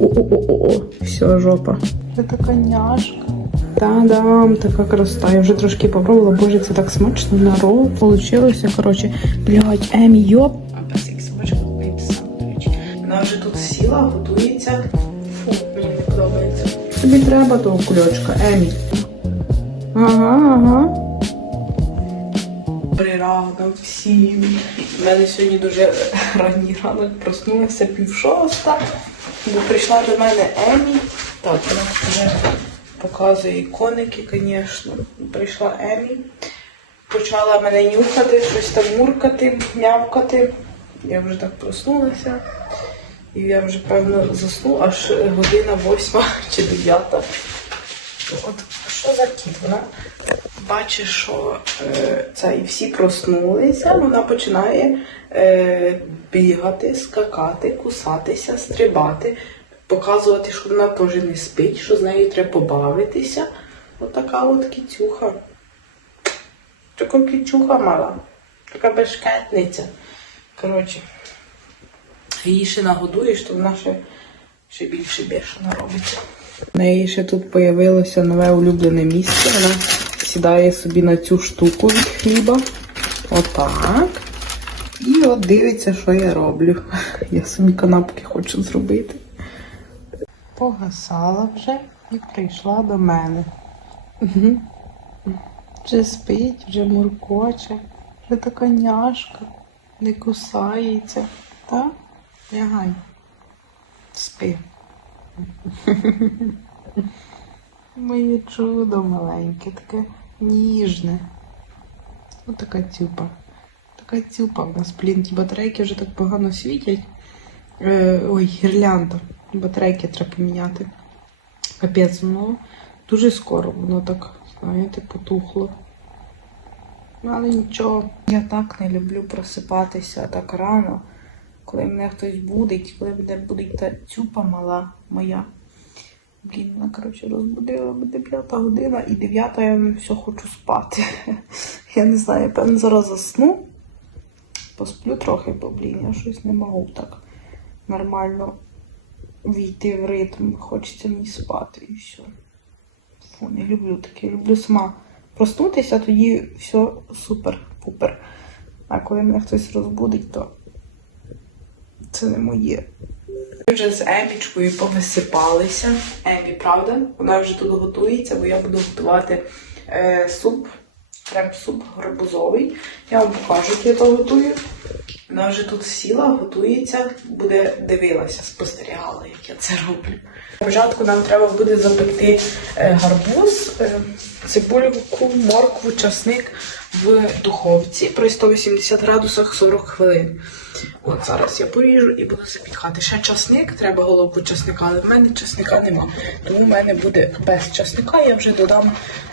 О-о-о-о. Все, жопа. Це така няшка. Та-дам, така красота. Я вже трошки попробувала. Боже, це так смачно на рол. Получилося, коротше. Блядь, Емі, йоп. Вона вже тут сіла, готується. Фу, мені не подобається. Тобі треба того кульочка, Емі. Ага, ага. Добрий ранок всім. У мене сьогодні дуже ранній ранок проснулася пів шоста, бо прийшла до мене Емі. Так, вона вже показує коники, звісно. Прийшла Емі. Почала мене нюхати, щось там муркати, мявкати. Я вже так проснулася. І я вже, певно, засну аж година восьма чи дев'ята. От що за кіт? Вона бачить, що е, це і всі проснулися, вона починає е, бігати, скакати, кусатися, стрибати, показувати, що вона теж не спить, що з нею треба побавитися. Отака от кітюха. Така кітюха мала. Така бешкетниця. Коротше, її ще нагодуєш, то вона ще, ще більше бешена робиться. У неї ще тут появилося нове улюблене місце. Вона сідає собі на цю штуку від хліба. Отак. І от дивиться, що я роблю. Я собі канапки хочу зробити. Погасала вже і прийшла до мене. Угу. Вже спить, вже муркоче, вже така няшка, не кусається. Так? Лягай. Спи. Моє чудо маленьке, таке ніжне. Ось така цюпа. Така цюпа в нас, блін, ті батарейки вже так погано світять. Е, ой, гірлянда. Батарейки треба поміняти. Капець, ну дуже скоро воно так, знаєте, потухло. Але нічого. Я так не люблю просипатися так рано, коли мене хтось будить, коли мене будить та цюпа мала моя. Блін, вона, коротше, розбудила, буде п'ята година і дев'ята я вже все хочу спати. Я не знаю, я певно зараз засну. Посплю трохи, бо, блін, я щось не можу так нормально війти в ритм. Хочеться мені спати і все. Фу, не люблю таке. Люблю сама проснутися, тоді все супер-пупер. А коли мене хтось розбудить, то це не моє. Вже з Емічкою повисипалися. Емі, правда? Вона вже тут готується, бо я буду готувати е, суп, крем-суп гарбузовий. Я вам покажу, як я то готую. Вона вже тут сіла, готується, буде дивилася, спостерігала, як я це роблю. Спочатку нам треба буде запекти е, гарбуз, е, цибульку, моркву, часник в духовці при 180 градусах 40 хвилин. От зараз я поріжу і буду запікати. Ще часник, треба головку часника, але в мене часника нема. Тому в мене буде без часника, я вже додам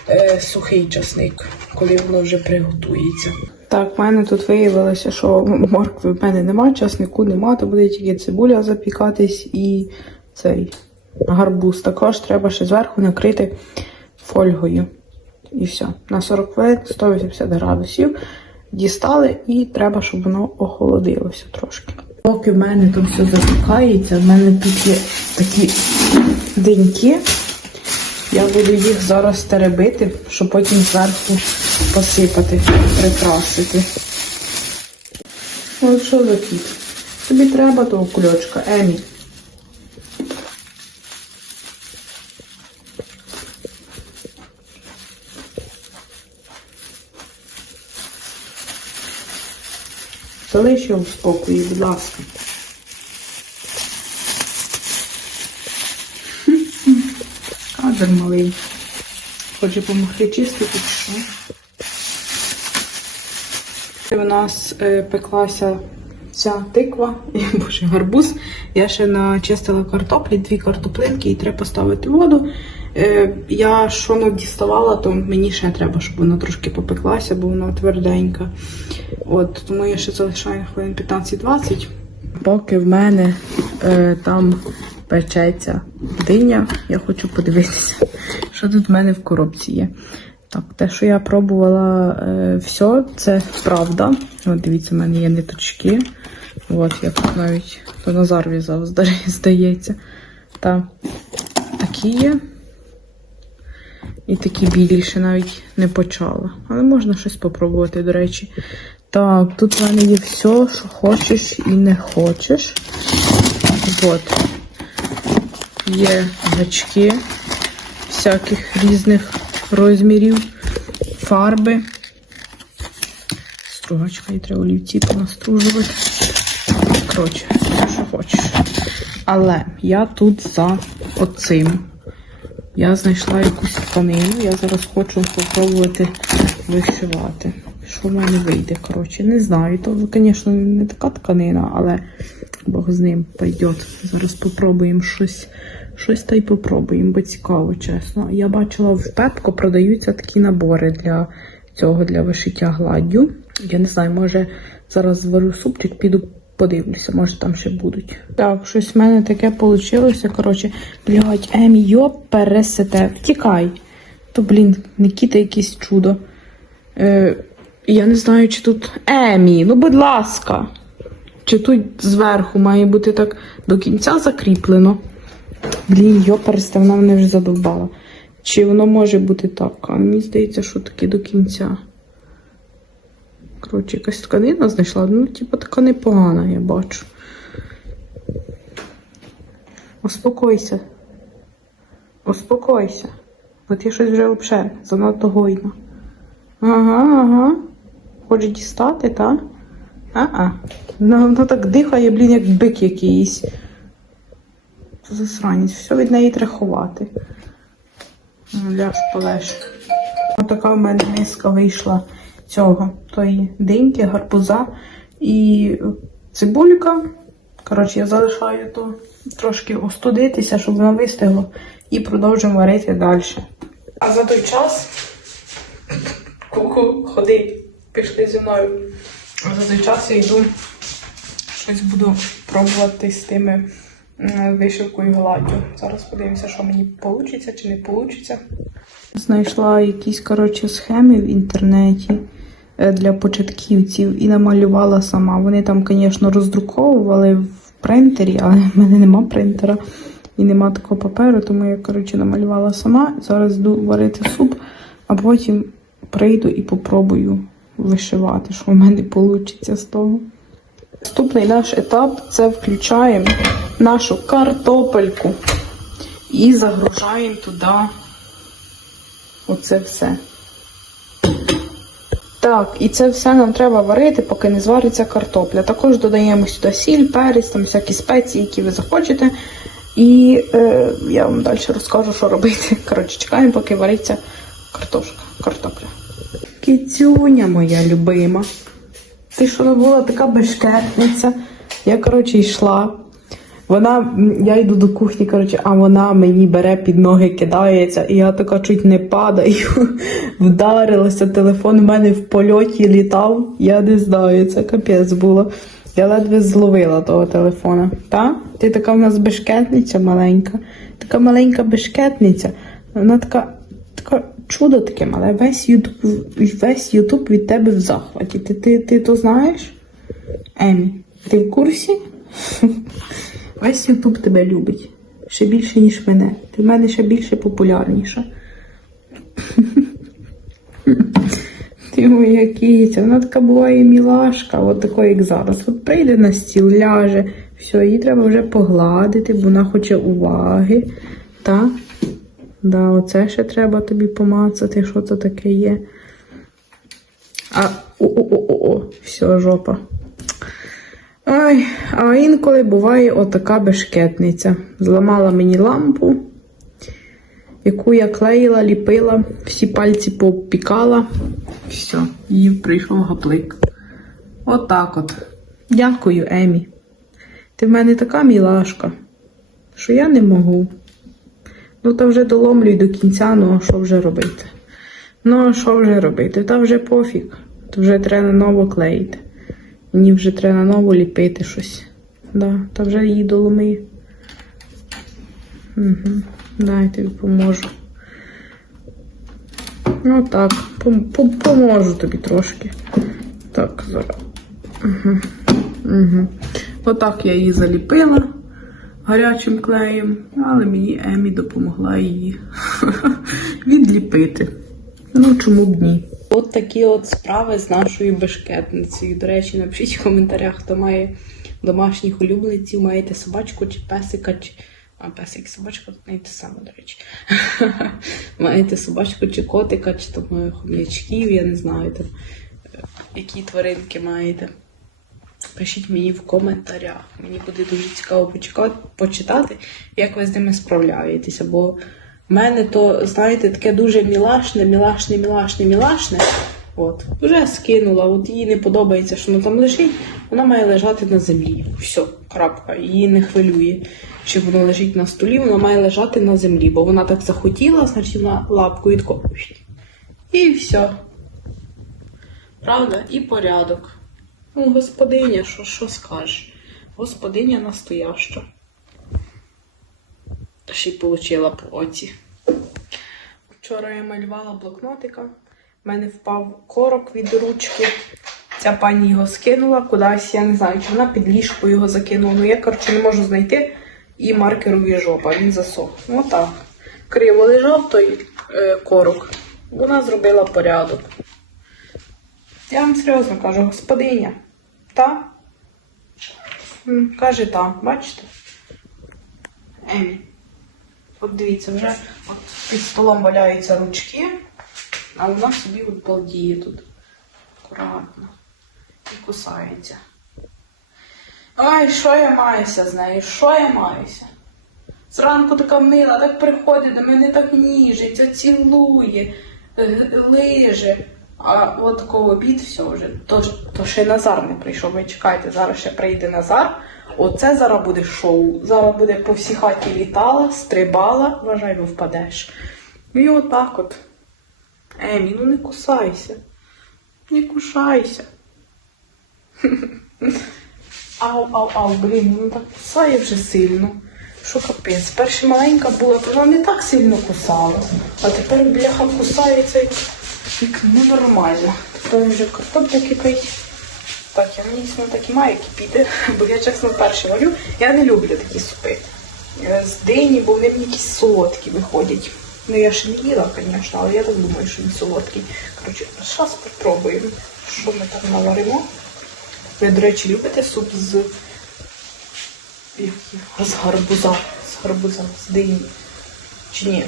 е, сухий часник, коли воно вже приготується. Так, в мене тут виявилося, що моркви в мене немає, часнику нема, то буде тільки цибуля запікатись і цей гарбуз. Також треба ще зверху накрити фольгою. І все. На 40 хвилин 180 градусів дістали, і треба, щоб воно охолодилося трошки. Поки в мене тут все запікається, в мене тут є такі деньки. Я буду їх зараз теребити, щоб потім зверху посипати, прикрасити. Ось що за кіт? Тобі треба того кульочка, Емі. Залиш його в спокої, будь ласка. Кадр малий. Хоче допомогти чистити чи що? У нас е, пеклася ця тиква, боже, гарбуз. Я ще начистила картоплі, дві картоплинки, і треба поставити воду. Е, я не діставала, то мені ще треба, щоб вона трошки попеклася, бо вона тверденька. От, тому я ще залишаю хвилин 15-20. Поки в мене е, там печеться диня, я хочу подивитися, що тут в мене в коробці є. Так, те, що я пробувала е, все, це правда. От дивіться, в мене є ниточки. От, я тут навіть то Назар в'язав, здається. Так. Такі є. І такі білі ще навіть не почала. Але можна щось попробувати, до речі. Так, тут в мене є все, що хочеш і не хочеш. От. Є гачки всяких різних розмірів, фарби. Стругачка і треба олівці понастружувати. Коротше, все, що хочеш. Але я тут за оцим. Я знайшла якусь тканину, я зараз хочу спробувати вишивати. Що в мене вийде, коротше, не знаю. То, звісно, не така тканина, але Бог з ним пойде. Зараз попробуємо щось, щось та й попробуємо, бо цікаво, чесно. Я бачила в Пепко продаються такі набори для цього, для вишиття гладдю. Я не знаю, може зараз зварю супчик, піду подивлюся, може там ще будуть. Так, щось в мене таке вийшло. Коротше, блядь, Емі, йоп, пересете, втікай. То, блін, Нікіта якесь чудо. Е, я не знаю, чи тут Емі, ну будь ласка. Чи тут зверху має бути так до кінця закріплено? Блін, йоперсте, вона мене вже задовбала. Чи воно може бути так? А мені здається, що таки до кінця. Коротше, якась тканина знайшла. Ну, типу, така непогана, я бачу. Успокойся. Успокойся. Бо ти щось вже взагалі занадто гойно. Ага, ага. Хочеш дістати, так? А-а. Ну, воно так дихає, блін, як бик якийсь. Це засранець. Все від неї треба ховати. Ну, Ляж полеж. Отака в мене миска вийшла цього. Тої диньки, гарбуза і цибулька. Коротше, я залишаю то трошки остудитися, щоб воно вистигло. І продовжуємо варити далі. А за той час Ку-ку, ходи, пішли зі мною. А за той час я йду щось буду пробувати з тими вишивкою гладдю. Зараз подивимося, що мені вийде чи не вийде. Знайшла якісь коротше, схеми в інтернеті для початківців і намалювала сама. Вони там, звісно, роздруковували в принтері, але в мене нема принтера і нема такого паперу, тому я коротше, намалювала сама. Зараз йду варити суп, а потім прийду і попробую вишивати, що в мене вийде з того. Наступний наш етап це включаємо нашу картопельку і загружаємо туди оце все. Так, і це все нам треба варити, поки не звариться картопля. Також додаємо сюди сіль, перець, там всякі спеції, які ви захочете. І е, я вам далі розкажу, що робити. Коротше, чекаємо, поки вариться картошка, картопля. Кицюня моя любима. Ти що була така бешкетниця? Я, коротше, йшла. Вона, я йду до кухні, коротше, а вона мені бере під ноги, кидається, і я така чуть не падаю, вдарилася. Телефон у мене в польоті літав. Я не знаю, це капець було. Я ледве зловила того телефона. Та? Ти така в нас бешкетниця маленька. Така маленька бешкетниця. Вона така, така чудо таке мале. Весь Ютуб, весь Ютуб від тебе в захваті. Ти, ти, ти то знаєш? Емі, ти в курсі? Весь Ютуб тебе любить. Ще більше, ніж мене. Ти в мене ще більше популярніша. Ти моя киця, вона така буває мілашка, от такої, як зараз. От прийде на стіл, ляже, все, її треба вже погладити, бо вона хоче уваги. Так? Да, оце ще треба тобі помацати, що це таке є. А, о-о-о-о, все, жопа. Ой, а інколи буває отака бешкетниця. Зламала мені лампу, яку я клеїла, ліпила, всі пальці попікала. Все, їй прийшов гаплик. Отак от. Дякую, Емі. Ти в мене така мілашка, що я не можу. Ну, та вже доломлюй до кінця, ну а що вже робити? Ну, а що вже робити? Та вже пофіг. То вже треба наново клеїти. Мені вже треба наново ліпити щось. Да, та вже її доломи. Угу. Дай я поможу. Ну так, пом- пом- поможу тобі трошки. Так, зараз. Угу. Угу. Отак я її заліпила. гарячим клеєм, але мені Емі допомогла її відліпити. Ну, чому б ні? От такі от справи з нашою бешкетницею. До речі, напишіть в коментарях, хто має домашніх улюбленців, маєте собачку чи песика, чи. А песик собачка тут те саме, до речі. маєте собачку чи котика, чи там е, хом'ячків, я не знаю, там, е, які тваринки маєте. Пишіть мені в коментарях. Мені буде дуже цікаво почекати, почитати, як ви з ними справляєтеся. Бо в мене то, знаєте, таке дуже мілашне, мілашне, мілашне, мілашне. От, вже скинула, от їй не подобається, що воно там лежить, вона має лежати на землі. Все, крапка. Її не хвилює, що воно лежить на столі, воно має лежати на землі, бо вона так захотіла, значить вона лапкою тако. І все. Правда? І порядок. Ну, господиня, що, що скажеш? Господиня настояща. Та ще й получила по оці. Вчора я малювала блокнотика. В мене впав корок від ручки. Ця пані його скинула кудись, я не знаю, чи вона під ліжко його закинула. Ну я, коротше, не можу знайти і маркерові жопа, він засох. Ну так. Криво лежав той е, корок. Вона зробила порядок. Я вам серйозно кажу, господиня. Та? Каже та, бачите? Емі. От дивіться, вже от під столом валяються ручки, а вона собі от балдіє тут. Акуратно. І кусається. Ай, що я маюся з нею? Що я маюся? Зранку така мила, так приходить до мене так ніжиться, цілує, е, лиже. А от такого обід все вже. То, то ще Назар не прийшов. Ви чекайте, зараз ще прийде Назар. Оце зараз буде шоу. Зараз буде по всій хаті літала, стрибала, вважай, бо впадеш. І отак от. Емі, ну не кусайся. Не кушайся. Ау, ау, ау, блін, ну так кусає вже сильно. Що капець. Перша маленька була, то вона не так сильно кусала. А тепер бляха кусається як, як ненормально. Тепер вже картопля кипить. Так, я надіюсь, вона так і має кипіти, бо я чесно вперше варю. Я не люблю такі супи. Е, З дині, бо вони мені якісь солодкі виходять. Ну я ще не їла, звісно, але я так думаю, що він солодкий. Коротше, зараз спробуємо, що ми там наваримо. Ви, до речі, любите суп з, з гарбуза, з гарбуза, з дині. Чи ні?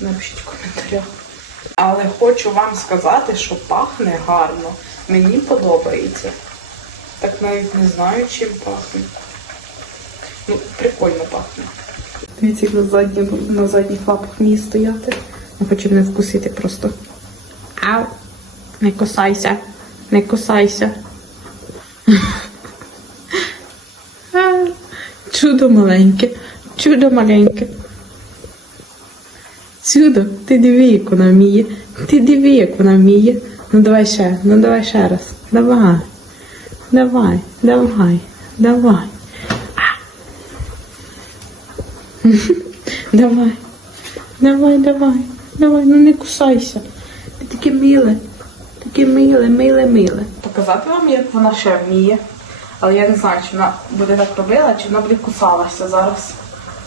Напишіть в коментарях. Але хочу вам сказати, що пахне гарно. Мені подобається. Так навіть не знаю, чим пахне. Ну, прикольно пахне. Дивіться, як на, задні, на задніх лапах вміє стояти. Я хочу мене вкусити просто. Ау! Не кусайся, не кусайся. Чудо маленьке, чудо маленьке. Чудо, ти диви, як вона вміє. Ти диви, як вона вміє. Ну давай ще, ну давай ще раз. Давай. Давай, давай, давай. Давай. Давай, давай, давай, ну не кусайся. Ти таке миле. Таке миле, миле, миле. Показати вам, як вона ще вміє. Але я не знаю, чи вона буде так робила, чи вона буде кусалася зараз.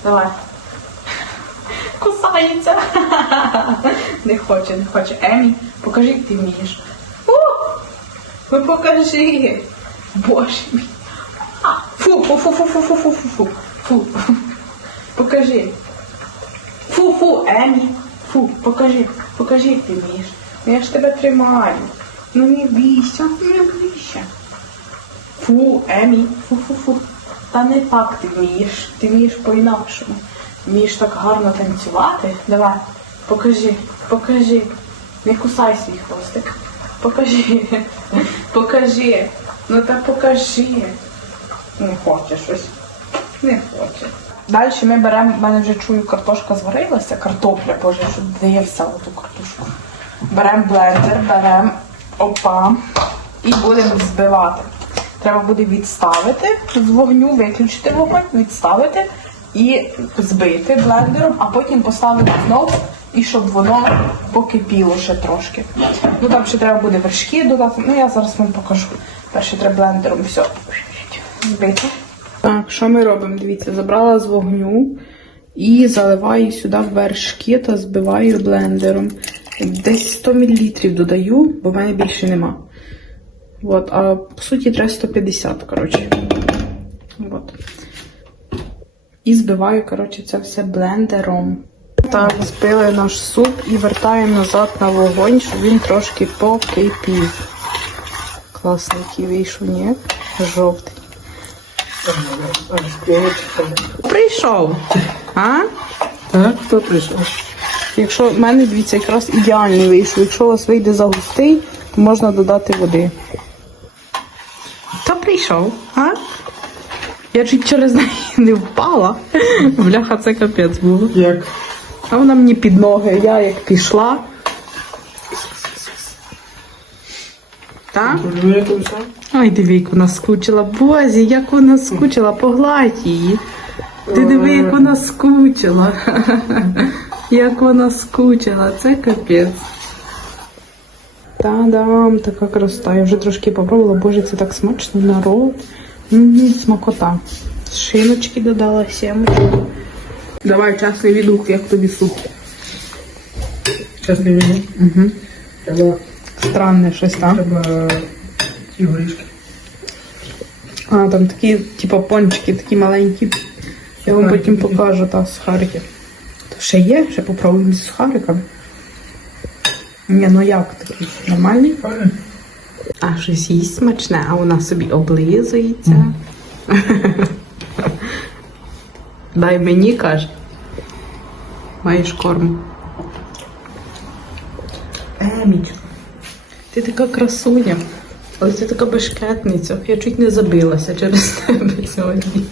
Давай. Кусається. Не хоче, не хоче. Емі, покажи, як ти вмієш. Фу! Ну покажи. Боже мій. Фу, фу, фу, фу, фу, фу, фу, фу, фу. Фу. Покажи. Фу, фу, Емі. Фу, покажи, покажи, як ти вмієш. Ну, Я ж тебе тримаю. Ну не бійся, не бійся. Фу, Емі, фу-фу-фу. Та не так ти вмієш. Ти вмієш по-інакшому. Вмієш так гарно танцювати. Давай, покажи, покажи. Не кусай свій хвостик. Покажи. Покажи. Ну так покажи. Не хоче щось. Не хоче. Далі ми беремо, в мене вже чую, картошка зварилася, картопля, боже, що дає все оту картошку. Беремо блендер, беремо опа і будемо збивати. Треба буде відставити з вогню, виключити вогонь, відставити і збити блендером, а потім поставити знову і щоб воно покипіло ще трошки. Ну там ще треба буде вершки додати. Ну я зараз вам покажу. Перше треба блендером все збити. Так, що ми робимо? Дивіться, забрала з вогню і заливаю сюди вершки та збиваю блендером. Десь 100 мл додаю, бо в мене більше нема. От, а по суті треба 150, коротше. От. І збиваю, коротше, це все блендером. Так, збили наш суп і вертаємо назад на вогонь, щоб він трошки покипів. Класний який вийшов, ні? Жовтий. Прийшов. А? Так, хто прийшов? Якщо в мене, дивіться, якраз ідеальний вийшов. Якщо у вас вийде за густий, то можна додати води. Та прийшов, а? Я чуть через неї не впала. Бляха, це капець було. Як? А вона мені під ноги, я як пішла. Так? Ай, диви, як вона скучила. Бозі, як вона скучила, погладь її. Ти диви, як вона скучила. Як вона скучила, це капець. Та-дам, така красота. Я вже трошки попробувала, боже, це так смачно, народ. Смакота. Шиночки додала, сімочку. Давай, часний відгук, як тобі суп. Чесний відео. Угу. Треба, Странне щось там. треба ці горішки. А, там такі, типу, пончики, такі маленькі. Я вам потім покажу, та, з Харків. То ще є, ще попробуємо з сухариками. Ні, ну як такий? Нормальний? А щось їсть смачне, а вона собі облизується. Дай мені, каже. Маєш корм. Емічка. Ти така красуня. Але ти така бешкетниця. Я чуть не забилася через тебе сьогодні.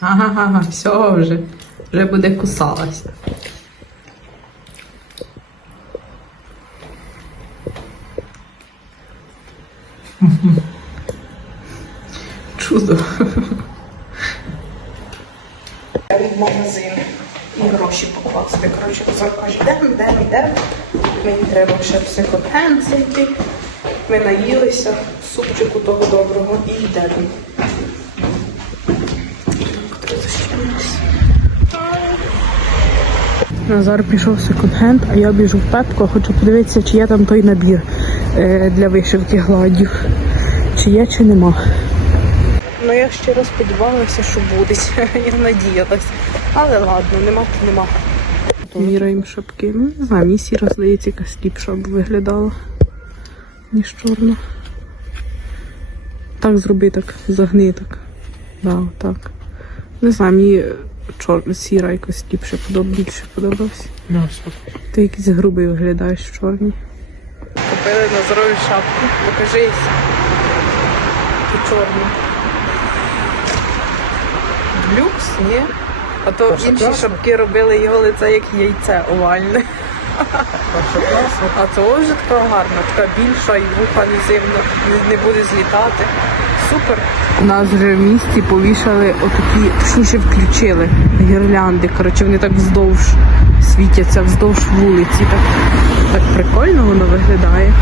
Ага, все вже. Вже буде кусалася. Чудо. В магазин і гроші покласти. Коротше, Озор каже, йдемо, йдемо, йдемо. Мені ще психотен зайти. Ми наїлися супчику того доброго і йдемо. Назар пішов в секонд-хенд, а я біжу в пепко, хочу подивитися, чи є там той набір е, для вишивки гладів. Чи є, чи нема. Ну я щиро сподівалася, що буде. Я надіялась. Але ладно, нема то нема. Міраємо шапки. Ну, не знаю, мені сіра здається, якась ліпша б виглядала, ніж чорна. Так зроби, так, загни так. Да, так. Не знаю, мені чорна сіра якось ліпше подоб... більше подобався. Ну, все. Ти якийсь грубий виглядаєш в чорній. Купили на здоров'ю шапку. Покажись. Ти чорний. Люкс, ні? А то інші класна. шапки робили його лице як яйце овальне. А це вже така гарна, така більша і вуха не зимно, не, буде злітати. Супер. У нас вже в місті повішали отакі, точніше включили гірлянди. Коротше, вони так вздовж світяться, вздовж вулиці. Так, так прикольно воно виглядає.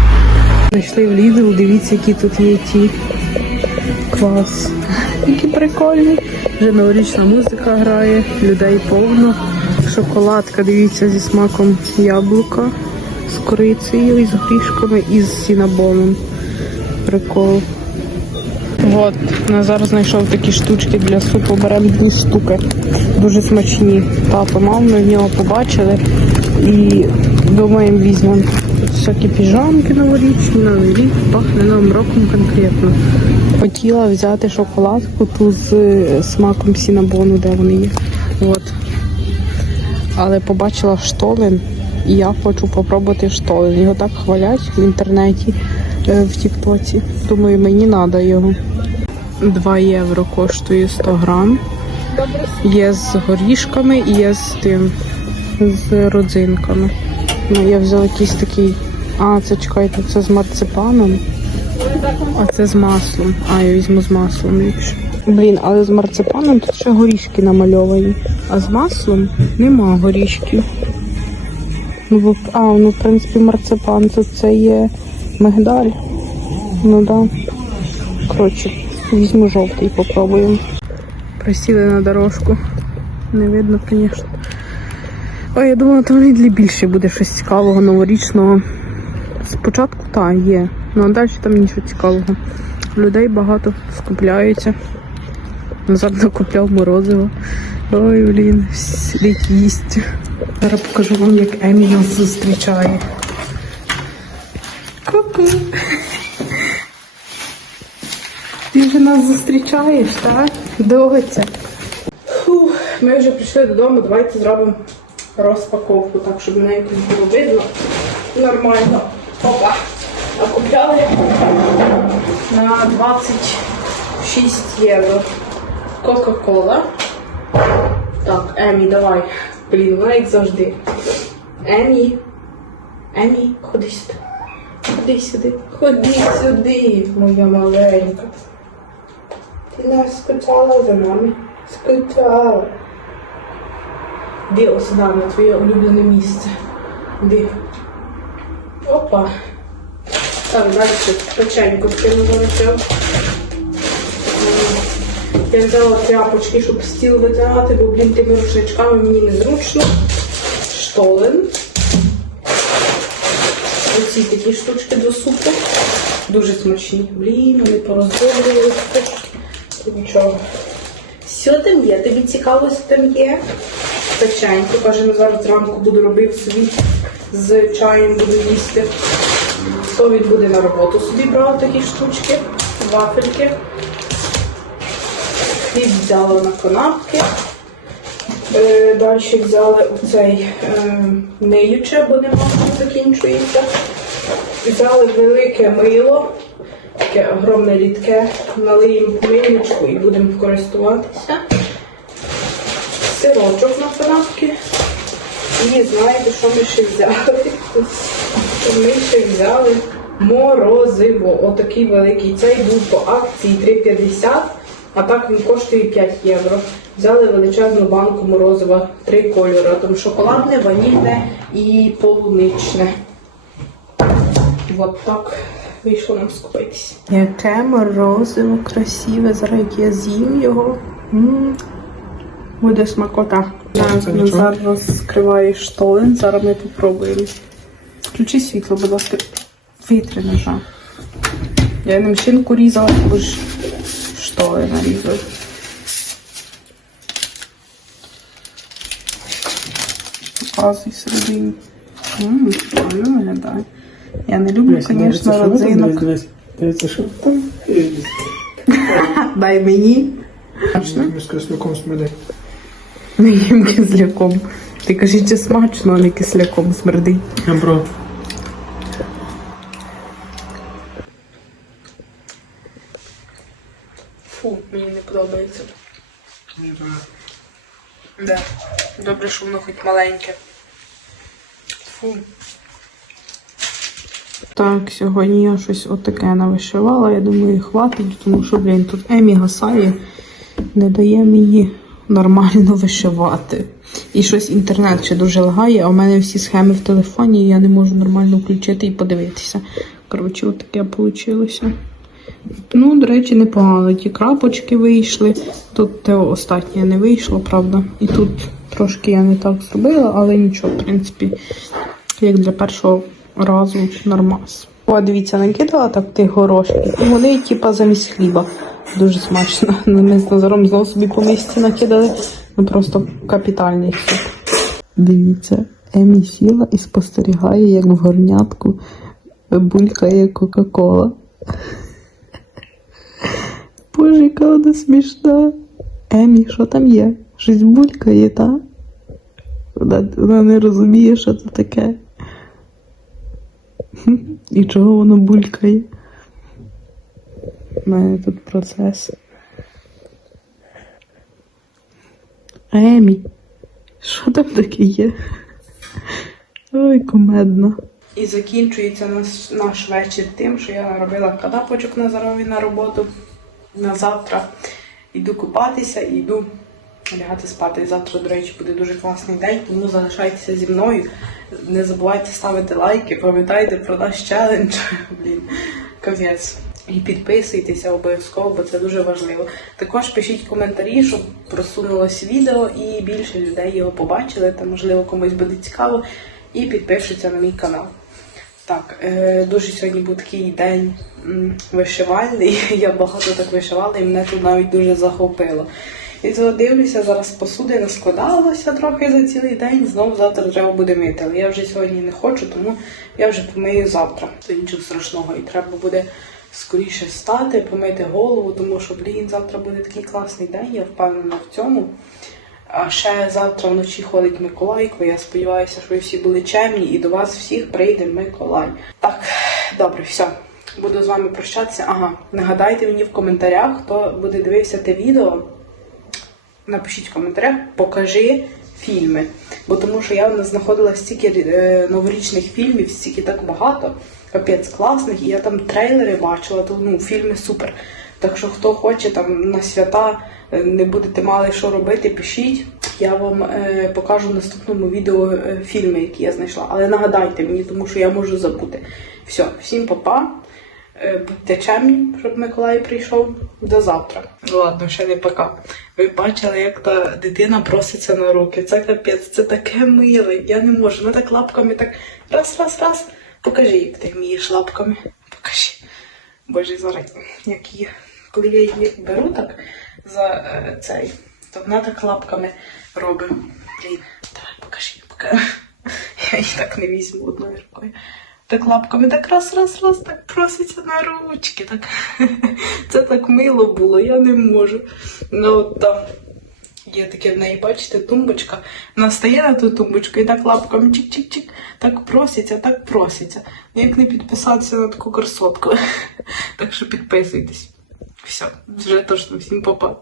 Зайшли в Lidl, дивіться, які тут є ті. Клас. Які прикольні. Вже новорічна музика грає, людей повно. Шоколадка, дивіться, зі смаком яблука, з корицею, з горішками, і з сінабоном. Прикол. От, Назар знайшов такі штучки для супу, беремо дві штуки. Дуже смачні. Тато мав, ми в нього побачили і думаємо візьмемо. Всякі піжамки новорічні, новий рік, пахне новим роком конкретно. Хотіла взяти шоколадку ту з е, смаком сінабону, де вони є. От. Але побачила штолен, і я хочу попробувати штолен. Його так хвалять в інтернеті, е, в Тіктоці. Думаю, мені треба його. 2 євро коштує 100 грам. Є з горішками і є з тим, з родзинками. Ну, я взяла якийсь такий. А, це чекайте, це з марципаном. А це з маслом. А, я візьму з маслом ліпше. Блін, але з марципаном тут ще горішки намальовані. А з маслом нема горішків. Ну, бо- а, ну, в принципі, марципан тут це є мигдаль. Ну да. Коротше, Візьму жовтий, попробуємо. Присіли на дорожку. Не видно, звісно. Ой, я думала, там більше буде щось цікавого, новорічного. Спочатку так, є. Ну а далі там нічого цікавого. Людей багато скупляються. Назад накупляв морозиво. Ой, блін, слід їсть. Зараз покажу вам, як Емі нас зустрічає. Ку-ку. Ти вже нас зустрічаєш, так? Фух, ми вже прийшли додому, давайте зробимо розпаковку, так, щоб мене якось було видно. Нормально. Опа. Купляли на 26 євро. Кока-кола. Так, Емі, давай. Блін, вона як завжди. Емі. Емі, ходи сюди. Ходи сюди. Ходи сюди, моя маленька. Ти нас скучала за нами? Скучала. Іди ось на твоє улюблене місце. Іди. Опа. Так, далі печеньку скину залишив. Я взяла тряпочки, щоб стіл витирати, бо, блін, тими рушничками мені незручно. Штолен. Оці такі штучки до супу. Дуже смачні. Блін, вони пороздовлювалися. Нічого. Що там є? Тобі цікаво, там є? Печеньку. Каже, зараз зранку буду робив собі з чаєм буду їсти. То він буде на роботу собі брав такі штучки, вафельки. Хліб взяла на канапки. Е, далі взяли оцей е, миюче, бо нема закінчується. Взяли велике мило, таке огромне рідке, налиємо в мильничку і будемо користуватися. Сирочок на канапки. І знаєте, що ми ще взяли? Ми ще взяли морозиво. Отакий великий. Цей був по акції 3,50, а так він коштує 5 євро. Взяли величезну банку морозива, три кольори. Там шоколадне, ванільне і полуничне. От так вийшло нам скупитися. Яке морозиво красиве, зараз як я з'їм його. М, Буде смакота. Нічого. Назар штолен, зараз ми попробуємо. Включи світло, будь ласка. Витри ножа. Я ним шинку різала, бо ж штоли нарізала. Показуй всередині. Ммм, виглядає. Я не люблю, звісно, родзинок. Дивіться, що там. Дай мені. З кисляком смеде. Не їм кисляком. Ти кажи, чи смачно, а не кисляком смердить. Я брав. Фу, мені не подобається. Да. Добре, що воно хоч маленьке. Фу. Так, сьогодні я щось отаке навишивала. Я думаю, хватить, тому що, блін, тут Емі гасає, не дає мені нормально вишивати. І щось інтернет ще дуже лагає, а у мене всі схеми в телефоні, і я не можу нормально включити і подивитися. Коротше, отаке вийшло. Ну, до речі, непогано. Ті крапочки вийшли. Тут те останнє не вийшло, правда. І тут трошки я не так зробила, але нічого, в принципі, як для першого разу нормас. О, дивіться, накидала так тих горошків. І вони, типа, замість хліба. Дуже смачно. Ну, Ми з Назаром знову собі по місці накидали. Ну просто капітальний суп. Дивіться, Емі сіла і спостерігає, як в горнятку булькає Кока-Кола. Боже, яка вона смішна. Емі, що там є? Щось булькає, та? Вона, вона не розуміє, що це таке. І чого воно булькає? У мене тут процес. Емі, що там таке є? Ой, комедно. І закінчується наш, наш вечір тим, що я наробила канапочок Назарові на роботу на завтра. Йду купатися і йду лягати спати. І Завтра, до речі, буде дуже класний день, тому залишайтеся зі мною. Не забувайте ставити лайки, пам'ятайте про наш челендж. Блін, капець. І підписуйтеся обов'язково, бо це дуже важливо. Також пишіть коментарі, щоб просунулось відео і більше людей його побачили, та можливо комусь буде цікаво, і підпишуться на мій канал. Так, е, дуже сьогодні був такий день вишивальний. Я багато так вишивала, і мене тут навіть дуже захопило. І дивлюся, зараз посуди наскладалося трохи за цілий день. Знов завтра треба буде мити. Але я вже сьогодні не хочу, тому я вже помию завтра. Це нічого страшного. І треба буде скоріше встати, помити голову, тому що, блін, завтра буде такий класний день, я впевнена в цьому. А ще завтра вночі ходить Миколайко. Я сподіваюся, що ви всі були чемні і до вас всіх прийде Миколай. Так, добре, все. Буду з вами прощатися. Ага, нагадайте мені в коментарях, хто буде дивитися те відео. Напишіть в коментарях, покажи фільми. Бо тому що я не знаходила стільки е, новорічних фільмів, стільки так багато, капець класних, і я там трейлери бачила, то ну, фільми супер. Так що хто хоче там на свята е, не будете мали що робити, пишіть. Я вам е, покажу в наступному відео е, фільми, які я знайшла. Але нагадайте мені, тому що я можу забути. Все, всім па-па. Е, Будьте щоб Миколай прийшов до завтра. Ладно, ще не пока. Ви бачили, як та дитина проситься на руки. Це капець, це таке миле. Я не можу. Вона так лапками так раз, раз, раз. Покажи, як ти вмієш лапками. Покажи. Боже, зараз як є. Коли я її беру так за е, цей, то вона так лапками робить. Давай покажи, покажи. Я її так не візьму одною рукою. Так лапками так раз, раз, раз, так проситься на ручки. Так. Це так мило було, я не можу. Ну от там є таке в неї, бачите, тумбочка. Вона стає на ту тумбочку і так лапками чик-чик-чик, так проситься, так проситься. Ну, Як не підписатися на таку красотку. Так що підписуйтесь. Все, вже точно всім попа.